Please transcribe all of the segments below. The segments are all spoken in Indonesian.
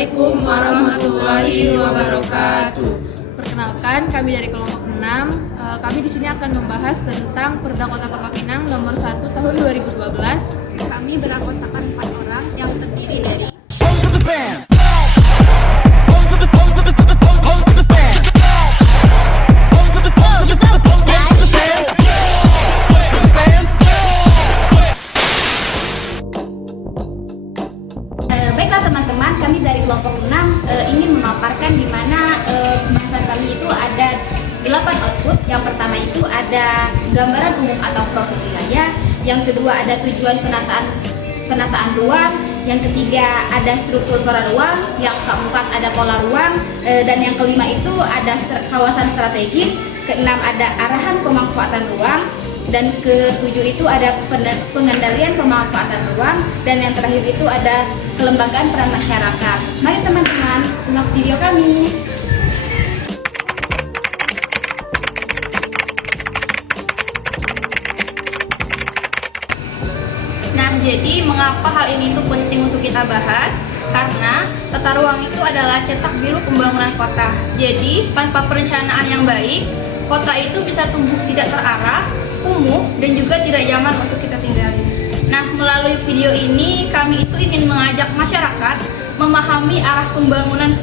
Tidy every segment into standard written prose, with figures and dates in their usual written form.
Assalamualaikum warahmatullahi wabarakatuh. Perkenalkan, kami dari kelompok 6. Kami di sini akan membahas tentang Perda Kota Pangkal Pinang nomor 1 tahun 2012. Kami beranggotakan 4 orang yang terdiri dari Baiklah teman-teman, kami dari kelompok 6 ingin memaparkan di mana pembahasan kami itu ada 8 output. Yang pertama itu ada gambaran umum atau profil wilayah, yang kedua ada tujuan penataan ruang, yang ketiga ada struktur pola ruang, yang keempat ada pola ruang, dan yang kelima itu ada kawasan strategis, keenam ada arahan pemanfaatan ruang, dan ketujuh itu ada pengendalian pemanfaatan ruang, dan yang terakhir itu ada kelembagaan peran masyarakat. Mari teman-teman simak video kami. Nah, jadi mengapa hal ini itu penting untuk kita bahas? Karena tata ruang itu adalah cetak biru pembangunan kota. Jadi, tanpa perencanaan yang baik, kota itu bisa tumbuh tidak terarah, kumuh, dan juga tidak nyaman untuk kita tinggali. Nah, melalui video ini kami itu ingin mengajak masyarakat memahami arah pembangunan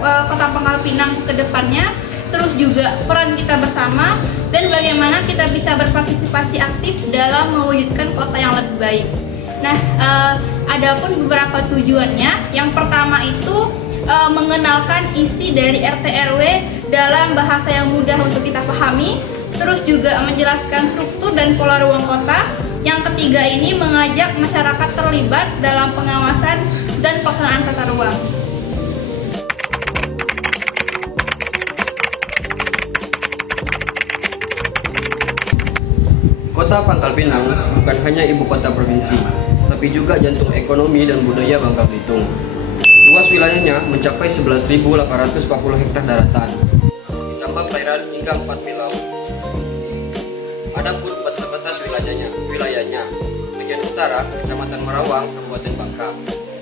Kota Pangkal Pinang ke depannya, terus juga peran kita bersama, dan bagaimana kita bisa berpartisipasi aktif dalam mewujudkan kota yang lebih baik. Nah, adapun beberapa tujuannya. Yang pertama itu mengenalkan isi dari RT RW dalam bahasa yang mudah untuk kita pahami, terus juga menjelaskan struktur dan pola ruang kota. Yang ketiga ini mengajak masyarakat terlibat dalam pengawasan dan pelaksanaan tata ruang. Kota Pangkal Pinang bukan hanya ibu kota provinsi, tapi juga jantung ekonomi dan budaya Bangka Belitung. Luas wilayahnya mencapai 11.840 hektar daratan, ditambah perairan hingga 4 mil laut. Adapun batas wilayahnya, bagian utara Kecamatan Merawang, Kabupaten Bangka,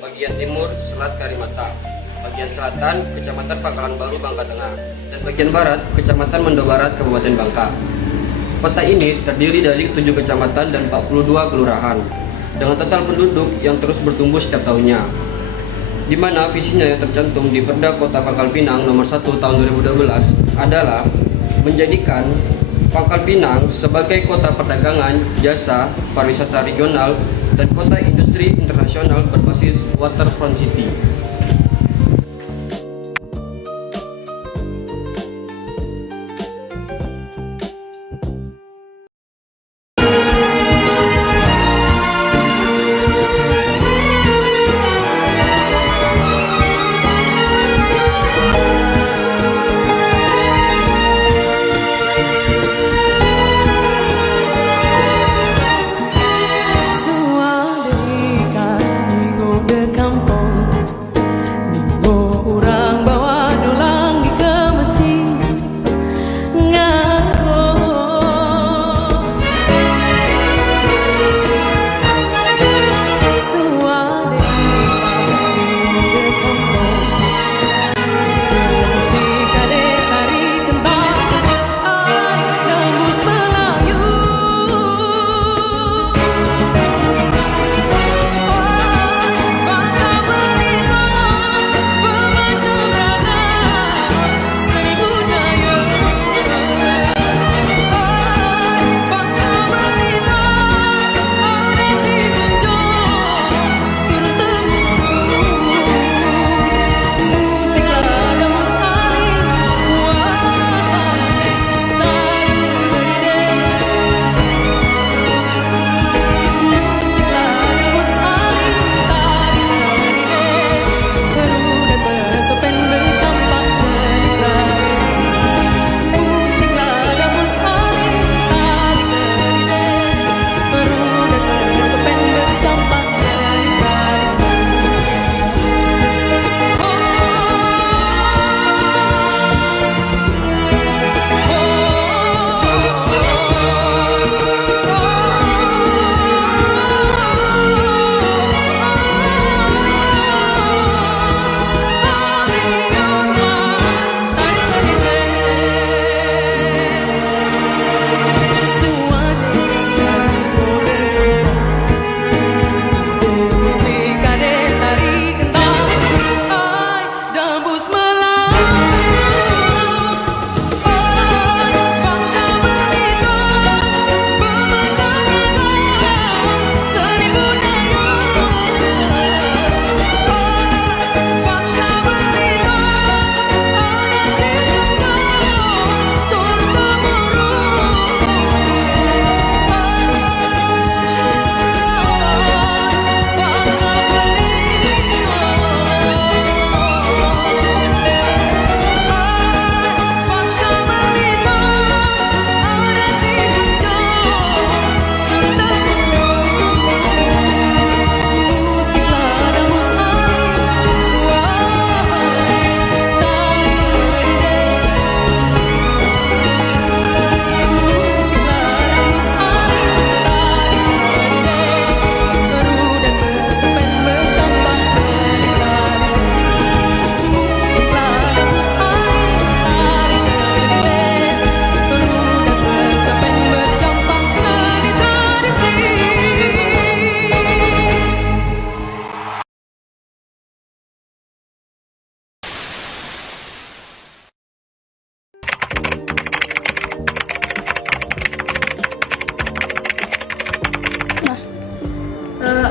bagian timur Selat Karimata, bagian selatan Kecamatan Pangkalan Baru, Bangka Tengah, dan bagian barat Kecamatan Mendo Barat, Kabupaten Bangka. Kota ini terdiri dari 7 kecamatan dan 42 kelurahan, dengan total penduduk yang terus bertumbuh setiap tahunnya, di mana visinya yang tercantum di Perda Kota Pangkal Pinang nomor 1 tahun 2012 adalah menjadikan Pangkal Pinang sebagai kota perdagangan, jasa, pariwisata regional, dan kota industri internasional berbasis waterfront city.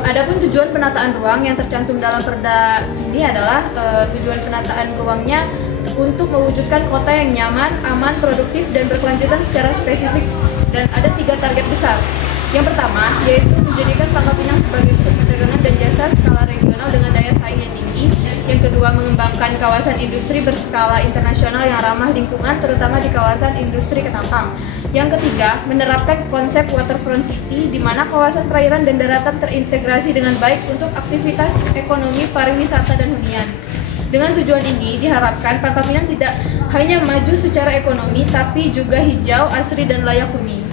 Adapun tujuan penataan ruang yang tercantum dalam perda ini adalah tujuan penataan ruangnya untuk mewujudkan kota yang nyaman, aman, produktif, dan berkelanjutan secara spesifik, dan ada 3 target besar. Yang pertama, yaitu menjadikan Pangkal Pinang sebagai pusat perdagangan dan jasa skala regional dengan daya saing yang tinggi. Yang kedua, mengembangkan kawasan industri berskala internasional yang ramah lingkungan, terutama di kawasan industri Ketapang. Yang ketiga, menerapkan konsep waterfront city, di mana kawasan perairan dan daratan terintegrasi dengan baik untuk aktivitas ekonomi, pariwisata, dan hunian. Dengan tujuan ini, diharapkan Pangkal Pinang tidak hanya maju secara ekonomi, tapi juga hijau, asri, dan layak huni.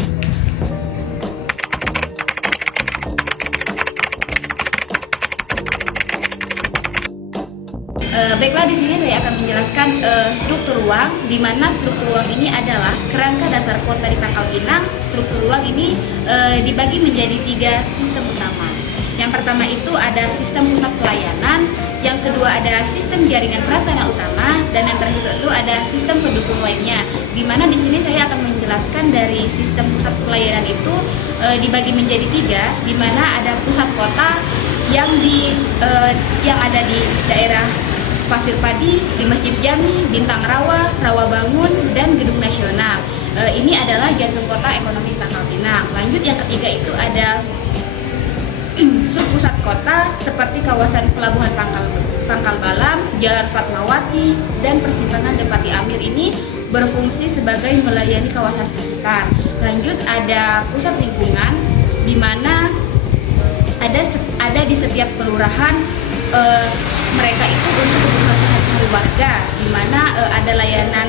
Baiklah, di sini saya akan menjelaskan struktur ruang, di mana struktur ruang ini adalah kerangka dasar kota di Pangkal Pinang. Struktur ruang ini dibagi menjadi 3 sistem utama. Yang pertama itu ada sistem pusat pelayanan, yang kedua ada sistem jaringan prasarana utama, dan yang terakhir itu ada sistem pendukung lainnya. Di mana di sini saya akan menjelaskan dari sistem pusat pelayanan itu dibagi menjadi 3, di mana ada pusat kota yang ada di daerah Pasir Padi, di Masjid Jami, Bintang Rawa, Rawa Bangun, dan Gedung Nasional. Ini adalah jantung kota ekonomi Pangkal Pinang. Lanjut, yang ketiga itu ada subpusat kota seperti kawasan Pelabuhan Pangkal Balam, Jalan Fatmawati, dan Persimpangan Depati Amir ini berfungsi sebagai melayani kawasan sekitar. Lanjut, ada pusat lingkungan, di mana ada di setiap kelurahan. Mereka itu untuk kebutuhan sehari-hari warga, di mana ada layanan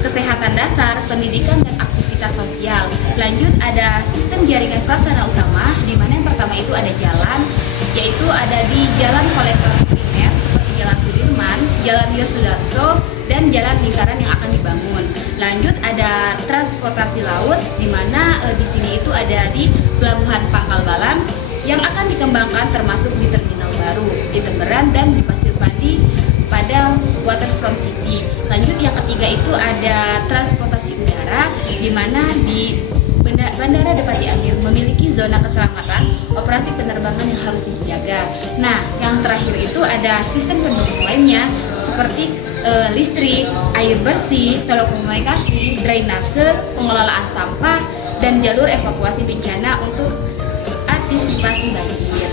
kesehatan dasar, pendidikan, dan aktivitas sosial. Lanjut, ada sistem jaringan prasarana utama, di mana yang pertama itu ada jalan, yaitu ada di Jalan Kolektor Primer seperti Jalan Sudirman, Jalan Yosudarso, dan jalan lingkaran yang akan dibangun. Lanjut, ada transportasi laut, di mana di sini itu ada di Pelabuhan Pangkal Balam yang akan dikembangkan, termasuk di terminal baru di Temberan dan di Pasir Padi pada Waterfront City. Lanjut, yang ketiga itu ada transportasi udara, di mana di Bandara Depati Amir memiliki zona keselamatan operasi penerbangan yang harus dijaga. Nah, yang terakhir itu ada sistem pendukung lainnya seperti listrik, air bersih, telekomunikasi, drainase, pengelolaan sampah, dan jalur evakuasi bencana untuk antisipasi banjir.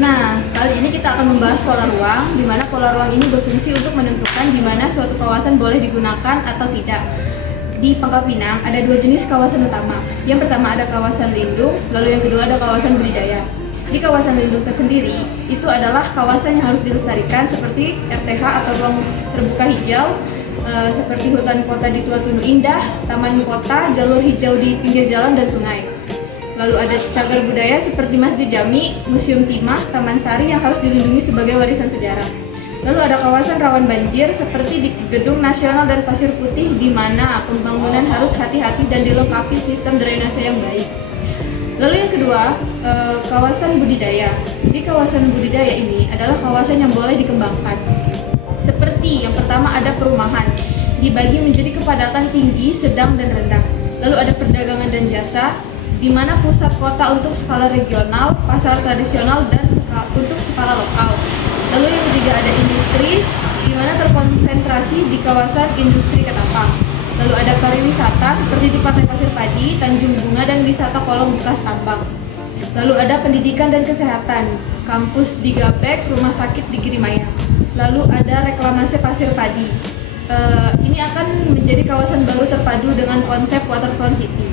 Nah, kali ini kita akan membahas pola ruang, di mana pola ruang ini berfungsi untuk menentukan di mana suatu kawasan boleh digunakan atau tidak. Di Pangkal Pinang ada 2 jenis kawasan utama. Yang pertama ada kawasan lindung, lalu yang kedua ada kawasan budidaya. Di kawasan lindung tersendiri, itu adalah kawasan yang harus dilestarikan seperti RTH atau ruang terbuka hijau, seperti hutan kota di Tua Tunu Indah, taman kota, jalur hijau di pinggir jalan dan sungai. Lalu ada cagar budaya seperti Masjid Jami, Museum Timah, Taman Sari yang harus dilindungi sebagai warisan sejarah. Lalu ada kawasan rawan banjir seperti di Gedung Nasional dan Pasir Putih, di mana pembangunan harus hati-hati dan dilengkapi sistem drainase yang baik. Lalu yang kedua, kawasan budidaya. Di kawasan budidaya ini adalah kawasan yang boleh dikembangkan. Seperti yang pertama ada perumahan, dibagi menjadi kepadatan tinggi, sedang, dan rendah. Lalu ada perdagangan dan jasa, di mana pusat kota untuk skala regional, pasar tradisional, dan untuk skala lokal. Lalu yang ketiga ada industri, di mana terkonsentrasi di kawasan industri Ketapang. Lalu ada pariwisata seperti di Pantai Pasir Padi, Tanjung Bunga, dan wisata kolong bekas tambang. Lalu ada pendidikan dan kesehatan, kampus di Gapek, rumah sakit di Girimaya. Lalu ada reklamasi Pasir Padi. Ini akan menjadi kawasan baru terpadu dengan konsep Waterfront City.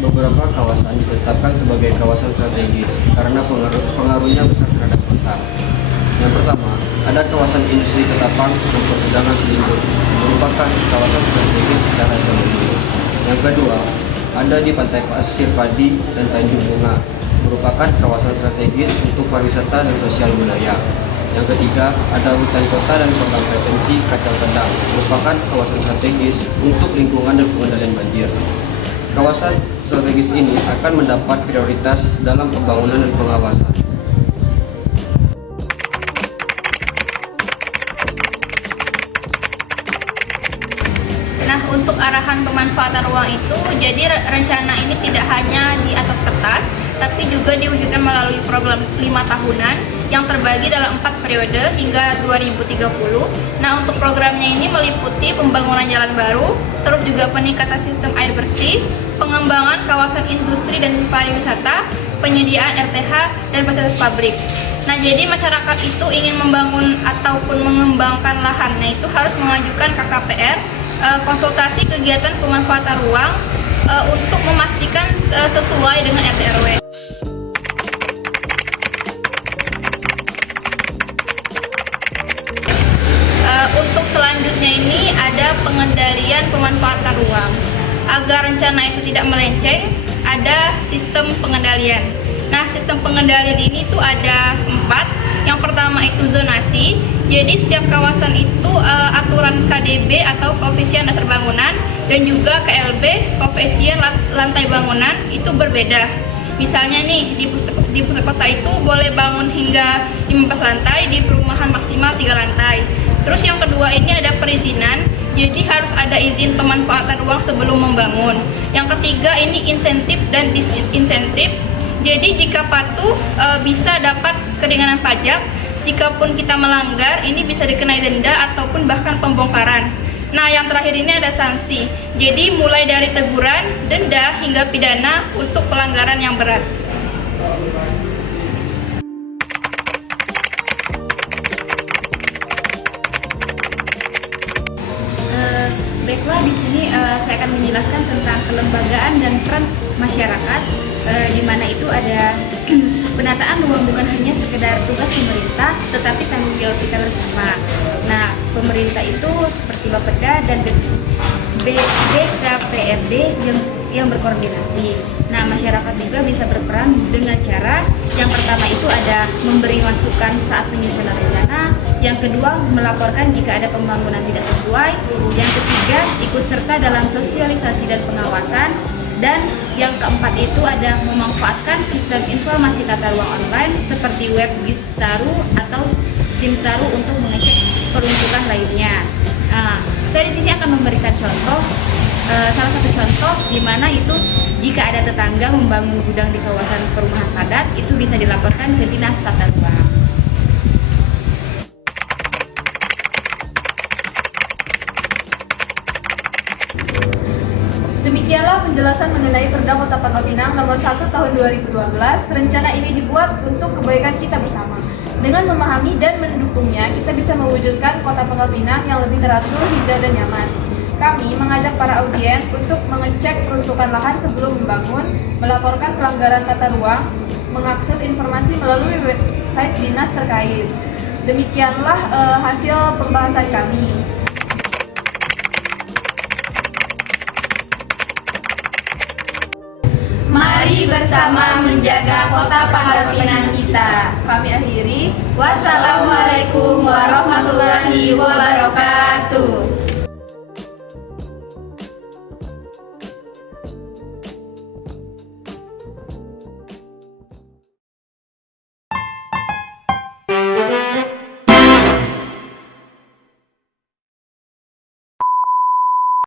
Beberapa kawasan ditetapkan sebagai kawasan strategis karena pengaruhnya besar terhadap kota. Yang pertama, ada kawasan industri Ketapang dan perdagangan Selindung, merupakan kawasan strategis secara ekonomi. Yang kedua, ada di Pantai Pasir Padi dan Tanjung Bunga, merupakan kawasan strategis untuk pariwisata dan sosial budaya. Yang ketiga, ada hutan kota dan program retensi Kacang Kendang, merupakan kawasan strategis untuk lingkungan dan pengendalian banjir. Kawasan strategis ini akan mendapat prioritas dalam pembangunan dan pengawasan. pemanfaatan ruang itu, jadi rencana ini tidak hanya di atas kertas, tapi juga diwujudkan melalui program 5 tahunan yang terbagi dalam 4 periode hingga 2030. Nah, untuk programnya ini meliputi pembangunan jalan baru, terus juga peningkatan sistem air bersih, pengembangan kawasan industri dan pariwisata, penyediaan RTH, dan fasilitas pabrik. Nah, jadi masyarakat itu ingin membangun ataupun mengembangkan lahannya itu harus mengajukan KKPR, konsultasi kegiatan pemanfaatan ruang untuk memastikan sesuai dengan RT RW. Untuk selanjutnya ini ada pengendalian pemanfaatan ruang. Agar rencana itu tidak melenceng, ada sistem pengendalian. Nah, sistem pengendalian ini tuh ada 4. Yang pertama itu zonasi. Jadi setiap kawasan itu aturan KDB atau koefisien dasar bangunan dan juga KLB, koefisien lantai bangunan itu berbeda. Misalnya nih di pusat kota itu boleh bangun hingga 15 lantai, di perumahan maksimal 3 lantai. Terus yang kedua ini ada perizinan. Jadi harus ada izin pemanfaatan ruang sebelum membangun. Yang ketiga ini insentif dan disinsentif. Jadi jika patuh bisa dapat keringanan pajak, jikapun kita melanggar ini bisa dikenai denda ataupun bahkan pembongkaran. Nah, yang terakhir ini ada sanksi. Jadi mulai dari teguran, denda hingga pidana untuk pelanggaran yang berat. Baiklah, di sini saya akan menjelaskan tentang kelembagaan dan peran masyarakat, di mana itu ada penataan ruang bukan hanya sekedar tugas pemerintah, tetapi tanggung jawab kita bersama. Nah, pemerintah itu seperti Bapeda dan BKPRD yang berkoordinasi. Nah, masyarakat juga bisa berperan dengan cara yang pertama itu ada memberi masukan saat penyusunan rencana, yang kedua melaporkan jika ada pembangunan tidak sesuai, yang ketiga ikut serta dalam sosialisasi dan pengawasan, dan yang keempat itu ada memanfaatkan sistem informasi tata ruang online seperti web Gistaru atau Simtaru untuk mengecek peruntukan lainnya. Saya di sini akan memberikan contoh, salah satu contoh di mana itu jika ada tetangga membangun gudang di kawasan perumahan padat, itu bisa dilaporkan ke Dinas Tata Ruang. Demikianlah penjelasan mengenai Perda Kota Pangkal Pinang nomor 1 tahun 2012. Rencana ini dibuat untuk kebaikan kita bersama. Dengan memahami dan mendukungnya, kita bisa mewujudkan Kota Pangkal Pinang yang lebih teratur, hijau, dan nyaman. Kami mengajak para audiens untuk mengecek peruntukan lahan sebelum membangun, melaporkan pelanggaran tata ruang, mengakses informasi melalui website dinas terkait. Demikianlah hasil pembahasan kami. Mari bersama menjaga Kota Pangkal Pinang kita. Kami akhiri. Wassalamualaikum warahmatullahi wabarakatuh.